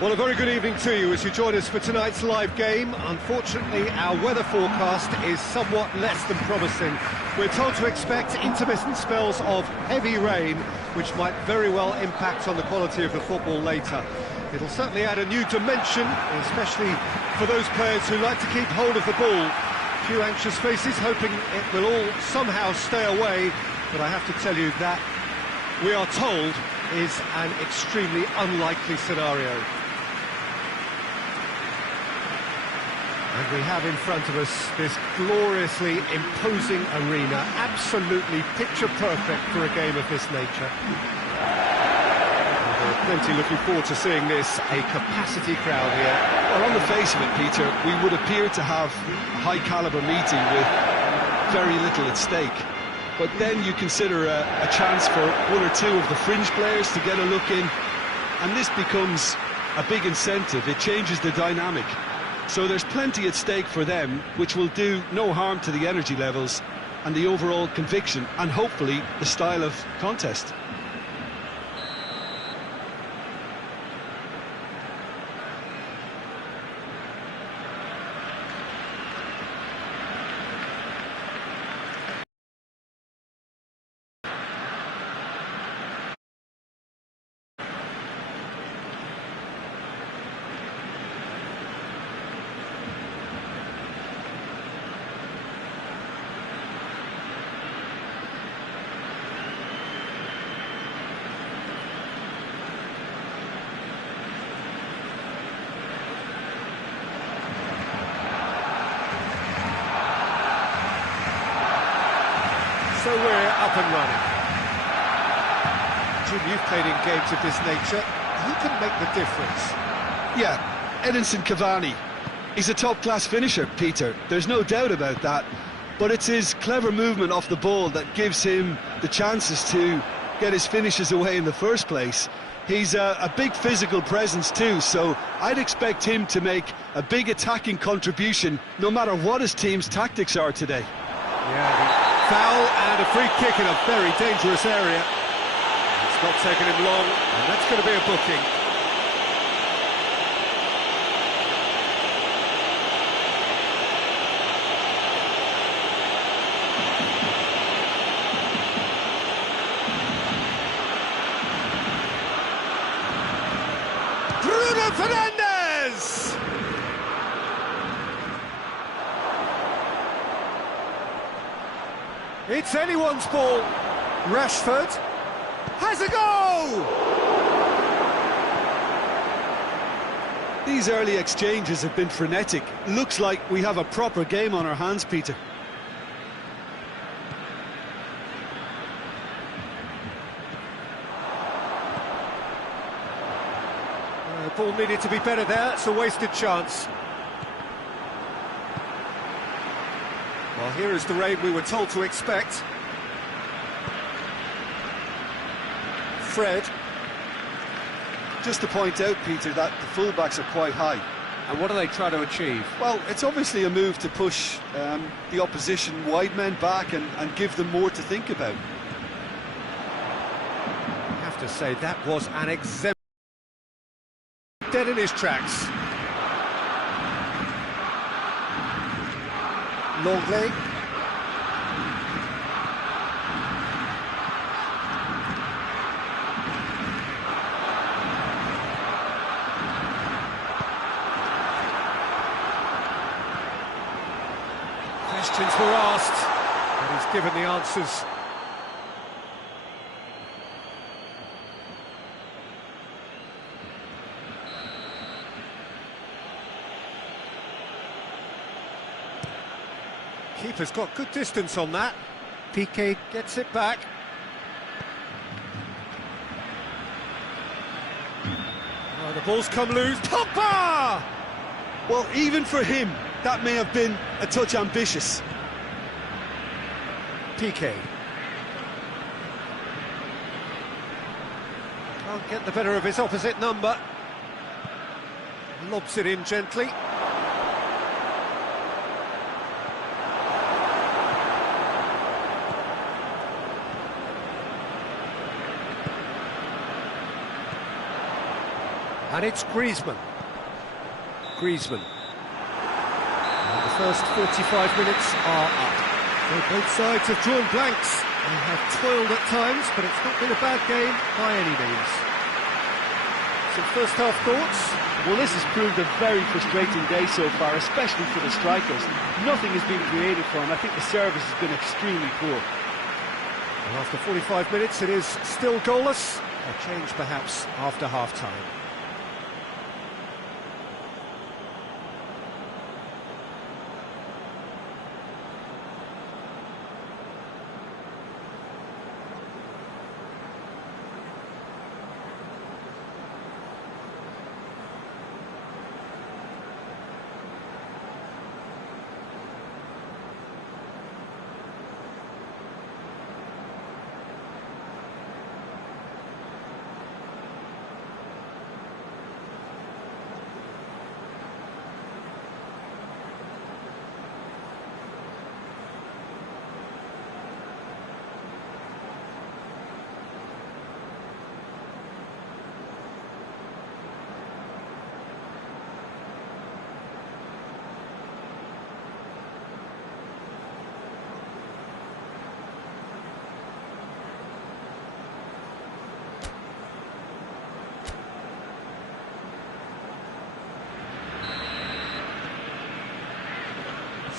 Well, a very good evening to you as you join us for tonight's live game. Unfortunately, our weather forecast is somewhat less than promising. We're told to expect intermittent spells of heavy rain, which might very well impact on the quality of the football later. It'll certainly add a new dimension, especially for those players who like to keep hold of the ball. A few anxious faces hoping it will all somehow stay away, but I have to tell you that we are told is an extremely unlikely scenario. And we have in front of us this gloriously imposing arena, absolutely picture perfect for a game of this nature. And there are plenty looking forward to seeing this, a capacity crowd here. Well, on the face of it, Peter, we would appear to have a high-caliber meeting with very little at stake. But then you consider a chance for one or two of the fringe players to get a look in, and this becomes a big incentive. It changes the dynamic. So there's plenty at stake for them, which will do no harm to the energy levels and the overall conviction, and hopefully the style of contest. So we're up and running. Jim, you've played in games of this nature. Who can make the difference? Yeah, Edinson Cavani. He's a top-class finisher, Peter. There's no doubt about that. But it's his clever movement off the ball that gives him the chances to get his finishes away in the first place. He's a big physical presence too, so I'd expect him to make a big attacking contribution no matter what his team's tactics are today. Yeah, foul and a free kick in a very dangerous area. It's not taken him long, and that's going to be a booking. Bruno Fernandes! It's anyone's ball. Rashford has a goal! These early exchanges have been frenetic. Looks like we have a proper game on our hands, Peter. The ball needed to be better there. It's a wasted chance. Well, here is the rain we were told to expect. Fred. Just to point out, Peter, that the fullbacks are quite high. And what do they try to achieve? Well, it's obviously a move to push the opposition wide men back and give them more to think about. I have to say, that was an exemplary. Dead in his tracks. Longley. Questions were asked, and he's given the answers. Keeper's got good distance on that. Piqué gets it back. Oh, the ball's come loose. Pogba! Well, even for him, that may have been a touch ambitious. Piqué. Can't get the better of his opposite number. Lobs it in gently. And it's Griezmann. Griezmann. And the first 45 minutes are up. So both sides have drawn blanks and have toiled at times, but it's not been a bad game by any means. Some first half thoughts? Well, this has proved a very frustrating day so far, especially for the strikers. Nothing has been created for them. I think the service has been extremely poor. And after 45 minutes, it is still goalless. A change perhaps after half-time.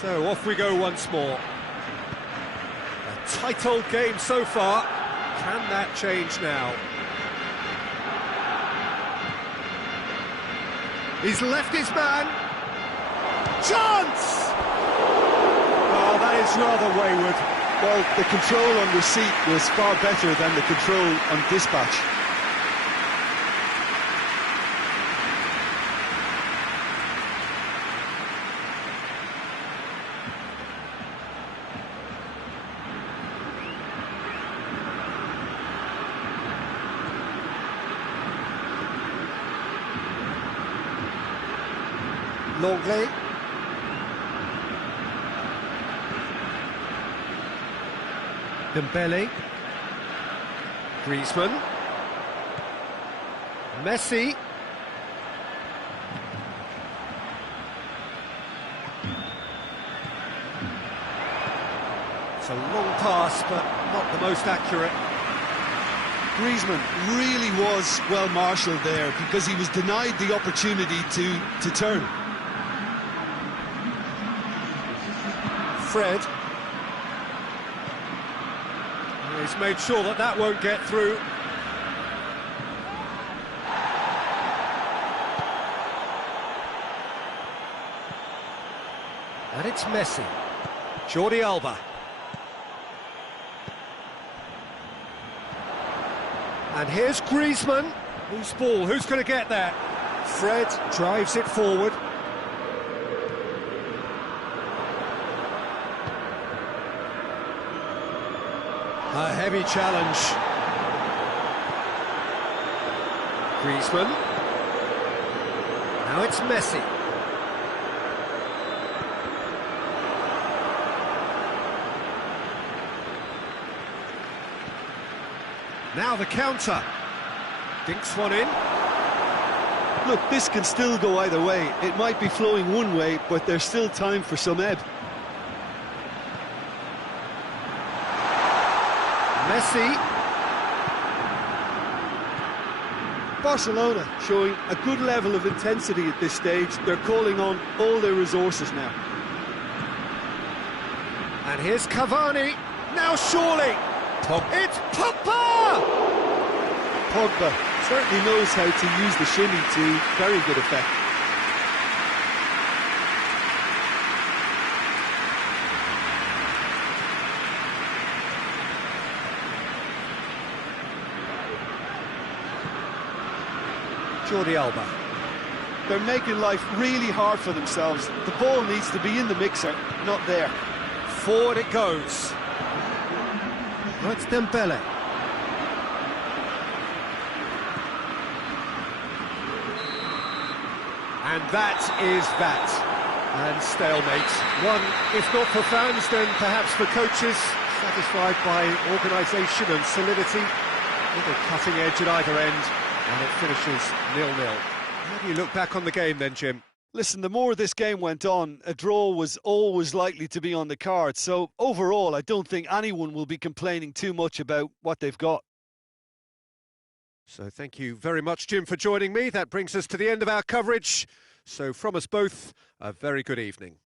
So off we go once more. A tight old game so far. Can that change now? He's left his man. Chance! Oh, that is rather wayward. Well, the control on receipt was far better than the control on dispatch. Longley. Dembele. Griezmann. Messi. It's a long pass, but not the most accurate. Griezmann really was well marshalled there because he was denied the opportunity to turn. Fred. He's made sure that that won't get through. And it's Messi. Jordi Alba. And here's Griezmann. Who's ball? Who's going to get that? Fred drives it forward. A heavy challenge. Griezmann. Now it's Messi. Now the counter. Dinks one in. Look, this can still go either way. It might be flowing one way, but there's still time for some ebb. Messi. Barcelona showing a good level of intensity at this stage. They're calling on all their resources now. And here's Cavani. Now surely. It's Pogba! Pogba certainly knows how to use the shimmy to very good effect. Jordi Alba. They're making life really hard for themselves. The ball needs to be in the mixer, not there. Forward it goes. That's Dembele. And that is that. And stalemate. One, if not for fans, then perhaps for coaches, satisfied by organisation and solidity. Little cutting edge at either end, and it finishes 0-0. How do you look back on the game then, Jim? Listen, the more this game went on, a draw was always likely to be on the card. So overall, I don't think anyone will be complaining too much about what they've got. So thank you very much, Jim, for joining me. That brings us to the end of our coverage. So from us both, a very good evening.